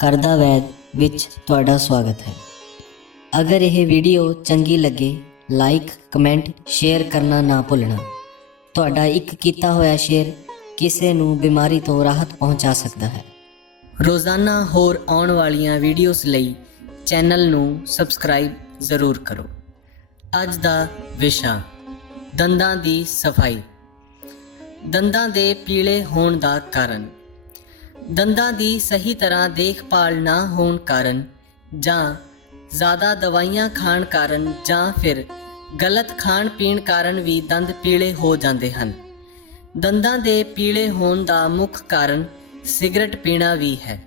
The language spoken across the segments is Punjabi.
ਕਰਦਾ ਵੈਦ ਵਿੱਚ ਤੁਹਾਡਾ ਸਵਾਗਤ ਹੈ। ਅਗਰ ਇਹ ਵੀਡੀਓ ਚੰਗੀ ਲੱਗੇ ਲਾਈਕ ਕਮੈਂਟ ਸ਼ੇਅਰ ਕਰਨਾ ਨਾ ਭੁੱਲਣਾ। ਤੁਹਾਡਾ ਇੱਕ ਕੀਤਾ ਹੋਇਆ ਸ਼ੇਅਰ ਕਿਸੇ ਨੂੰ ਬਿਮਾਰੀ ਤੋਂ ਰਾਹਤ ਪਹੁੰਚਾ ਸਕਦਾ ਹੈ। ਰੋਜ਼ਾਨਾ ਹੋਰ ਆਉਣ ਵਾਲੀਆਂ ਵੀਡੀਓਜ਼ ਲਈ ਚੈਨਲ ਨੂੰ ਸਬਸਕ੍ਰਾਈਬ ਜ਼ਰੂਰ ਕਰੋ। ਅੱਜ ਦਾ ਵਿਸ਼ਾ, ਦੰਦਾਂ ਦੀ ਸਫ਼ਾਈ। ਦੰਦਾਂ ਦੇ ਪੀਲੇ ਹੋਣ ਦਾ ਕਾਰਨ। ਦੰਦਾਂ ਦੀ ਸਹੀ ਤਰ੍ਹਾਂ ਦੇਖਭਾਲ ਨਾ ਹੋਣ ਕਾਰਨ ਜਾਂ ਜ਼ਿਆਦਾ ਦਵਾਈਆਂ ਖਾਣ ਕਾਰਨ ਜਾਂ ਫਿਰ ਗਲਤ ਖਾਣ ਪੀਣ ਕਾਰਨ ਵੀ ਦੰਦ ਪੀਲੇ ਹੋ ਜਾਂਦੇ ਹਨ। ਦੰਦਾਂ ਦੇ ਪੀਲੇ ਹੋਣ ਦਾ ਮੁੱਖ ਕਾਰਨ ਸਿਗਰਟ ਪੀਣਾ ਵੀ ਹੈ।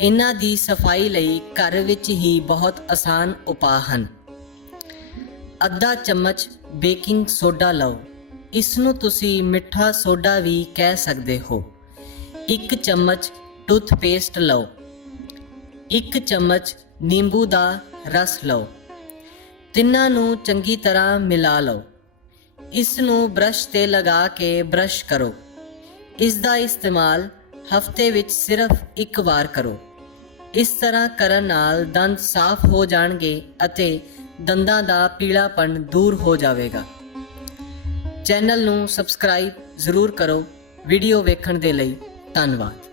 ਇਹਨਾਂ ਦੀ ਸਫ਼ਾਈ ਲਈ ਘਰ ਵਿੱਚ ਹੀ ਬਹੁਤ ਆਸਾਨ ਉਪਾਅ ਹਨ। ਅੱਧਾ ਚਮਚ ਬੇਕਿੰਗ ਸੋਡਾ ਲਓ। ਇਸ ਨੂੰ ਤੁਸੀਂ ਮਿੱਠਾ ਸੋਡਾ ਵੀ ਕਹਿ ਸਕਦੇ ਹੋ। ਇੱਕ ਚਮਚ ਟੂਥਪੇਸਟ ਲਓ। ਇੱਕ ਚਮਚ ਨਿੰਬੂ ਦਾ ਰਸ ਲਓ। ਤਿੰਨਾਂ ਨੂੰ ਚੰਗੀ ਤਰ੍ਹਾਂ ਮਿਲਾ ਲਓ। ਇਸ ਨੂੰ ਬ੍ਰਸ਼ ਤੇ ਲਗਾ ਕੇ ਬ੍ਰਸ਼ ਕਰੋ। ਇਸ ਦਾ ਇਸਤੇਮਾਲ ਹਫ਼ਤੇ ਵਿੱਚ ਸਿਰਫ ਇੱਕ ਵਾਰ ਕਰੋ। ਇਸ ਤਰ੍ਹਾਂ ਕਰਨ ਨਾਲ ਦੰਦ ਸਾਫ਼ ਹੋ ਜਾਣਗੇ ਅਤੇ ਦੰਦਾਂ ਦਾ ਪੀਲਾਪਣ ਦੂਰ ਹੋ ਜਾਵੇਗਾ। ਚੈਨਲ ਨੂੰ ਸਬਸਕ੍ਰਾਈਬ ਜ਼ਰੂਰ ਕਰੋ ਵੀਡੀਓ ਵੇਖਣ ਦੇ ਲਈ। ਧੰਨਵਾਦ।